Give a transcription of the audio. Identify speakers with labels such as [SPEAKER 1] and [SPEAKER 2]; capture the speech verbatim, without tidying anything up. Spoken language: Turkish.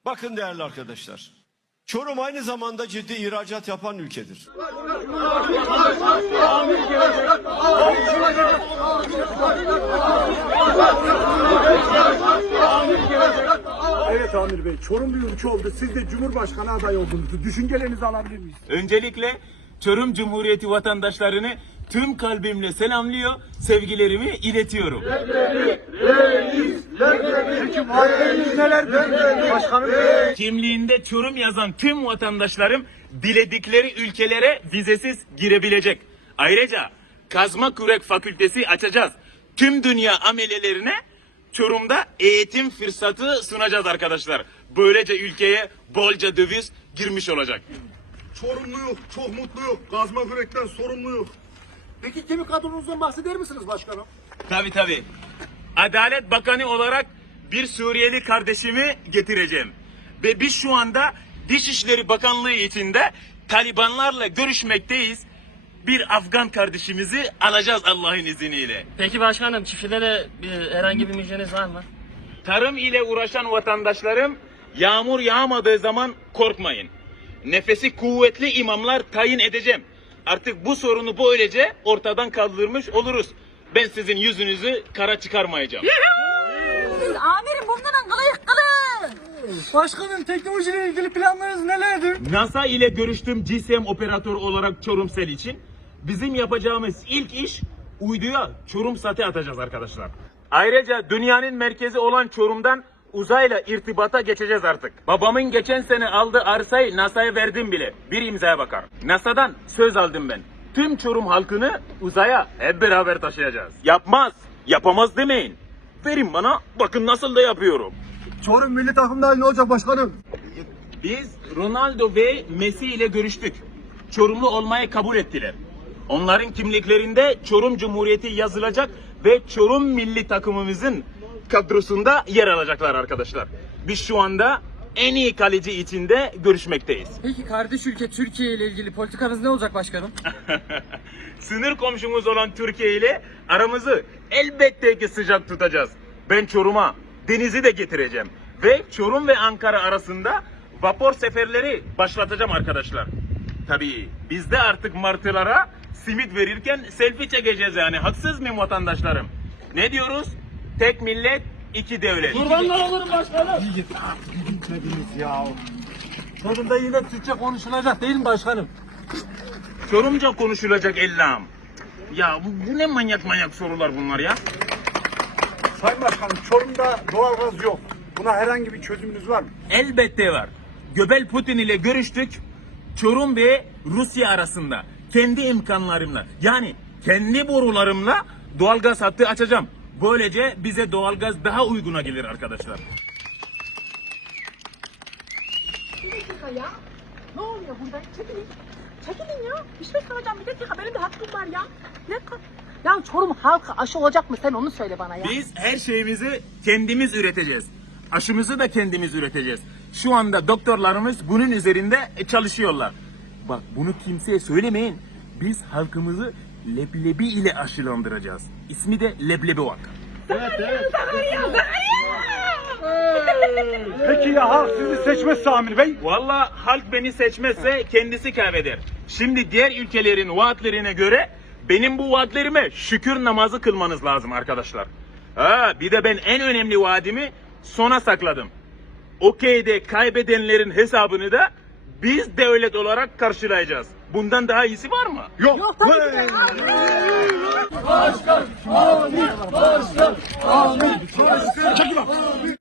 [SPEAKER 1] Bakın değerli arkadaşlar, Çorum aynı zamanda ciddi ihracat yapan ülkedir.
[SPEAKER 2] Evet Amir Bey, Çorum bir ülke oldu. Siz de Cumhurbaşkanı adayı oldunuz. Düşüncelerinizi alabilir miyiz?
[SPEAKER 3] Öncelikle Çorum Cumhuriyeti vatandaşlarını tüm kalbimle selamlıyor, sevgilerimi iletiyorum.
[SPEAKER 2] Peki vaatleriniz nelerdir? Başkanım.
[SPEAKER 3] Kimliğinde Çorum yazan tüm vatandaşlarım diledikleri ülkelere vizesiz girebilecek. Ayrıca Kazma Kürek Fakültesi açacağız. Tüm dünya amelelerine Çorum'da eğitim fırsatı sunacağız arkadaşlar. Böylece ülkeye bolca döviz girmiş olacak.
[SPEAKER 2] Çorumluyuk, çok mutluyuk. Kazma kürekten sorumluyuk. Peki kemik kadronunuzdan bahseder misiniz başkanım?
[SPEAKER 3] Tabii tabii. Adalet Bakanı olarak bir Suriyeli kardeşimi getireceğim. Ve biz şu anda Dışişleri Bakanlığı içinde Talibanlarla görüşmekteyiz. Bir Afgan kardeşimizi alacağız Allah'ın izniyle.
[SPEAKER 4] Peki başkanım, çiftçilere bir, herhangi bir müjdeniz var mı?
[SPEAKER 3] Tarım ile uğraşan vatandaşlarım, yağmur yağmadığı zaman korkmayın. Nefesi kuvvetli imamlar tayin edeceğim. Artık bu sorunu böylece ortadan kaldırmış oluruz. Ben sizin yüzünüzü kara çıkarmayacağım.
[SPEAKER 5] Amirim bundan kılık kılık.
[SPEAKER 2] Başkanım, teknolojiyle ilgili planlarınız nelerdir?
[SPEAKER 3] NASA ile görüştüğüm G S M operatörü olarak Çorumsel için bizim yapacağımız ilk iş uyduya Çorum Sat'ı atacağız arkadaşlar. Ayrıca dünyanın merkezi olan Çorum'dan uzayla irtibata geçeceğiz artık. Babamın geçen sene aldığı arsayı NASA'ya verdim bile. Bir imzaya bakar. NASA'dan söz aldım ben. Tüm Çorum halkını uzaya hep beraber taşıyacağız. Yapmaz, yapamaz demeyin. Verin bana, bakın nasıl da yapıyorum.
[SPEAKER 2] Çorum milli takımda ne olacak başkanım?
[SPEAKER 3] Biz Ronaldo ve Messi ile görüştük. Çorumlu olmayı kabul ettiler. Onların kimliklerinde Çorum Cumhuriyeti yazılacak ve Çorum milli takımımızın kadrosunda yer alacaklar arkadaşlar. Biz şu anda en iyi kaleci içinde görüşmekteyiz.
[SPEAKER 4] Peki kardeş ülke Türkiye ile ilgili politikanız ne olacak başkanım?
[SPEAKER 3] Sınır komşumuz olan Türkiye ile aramızı elbette ki sıcak tutacağız. Ben Çorum'a denizi de getireceğim. Ve Çorum ve Ankara arasında vapur seferleri başlatacağım arkadaşlar. Tabii biz de artık martılara simit verirken selfie çekeceğiz yani. Haksız mıyım vatandaşlarım? Ne diyoruz? Tek millet, iki devlet.
[SPEAKER 4] Kurbanlar olurum başkanım.
[SPEAKER 2] Gitmediniz ya. Çorum'da yine Türkçe konuşulacak değil mi başkanım?
[SPEAKER 3] Çorumca konuşulacak ellam. Ya bu, bu ne manyak manyak sorular bunlar ya?
[SPEAKER 2] Sayın Başkanım, Çorum'da doğalgaz yok. Buna herhangi bir çözümünüz var mı?
[SPEAKER 3] Elbette var. Göbel Putin ile görüştük. Çorum ve Rusya arasında kendi imkanlarımla, yani kendi borularımla doğalgaz hattı açacağım. Böylece bize doğalgaz daha uyguna gelir arkadaşlar.
[SPEAKER 5] Bir dakika ya. Ne oluyor burada? Çekilin. Çekilin ya. Bir şey soracağım. Bir dakika, benim de hakkım var ya. Bir dakika. Ya Çorum halkı aşı olacak mı? Sen onu söyle bana ya.
[SPEAKER 3] Biz her şeyimizi kendimiz üreteceğiz. Aşımızı da kendimiz üreteceğiz. Şu anda doktorlarımız bunun üzerinde çalışıyorlar. Bak bunu kimseye söylemeyin. Biz halkımızı leblebi ile aşılandıracağız. İsmi de Leblebi Vak.
[SPEAKER 2] Peki ya halk sizi seçmezse Amir Bey?
[SPEAKER 3] Vallahi halk beni seçmezse kendisi kaybeder. Şimdi diğer ülkelerin vaatlerine göre benim bu vaatlerime şükür namazı kılmanız lazım arkadaşlar. Ha, bir de ben en önemli vaadimi sona sakladım. Okey'de kaybedenlerin hesabını da biz devlet olarak karşılayacağız. Bundan daha iyisi var mı?
[SPEAKER 2] Yok.
[SPEAKER 5] Yok tabii ki de.
[SPEAKER 2] Başkan, Amir, Başkan, Amir.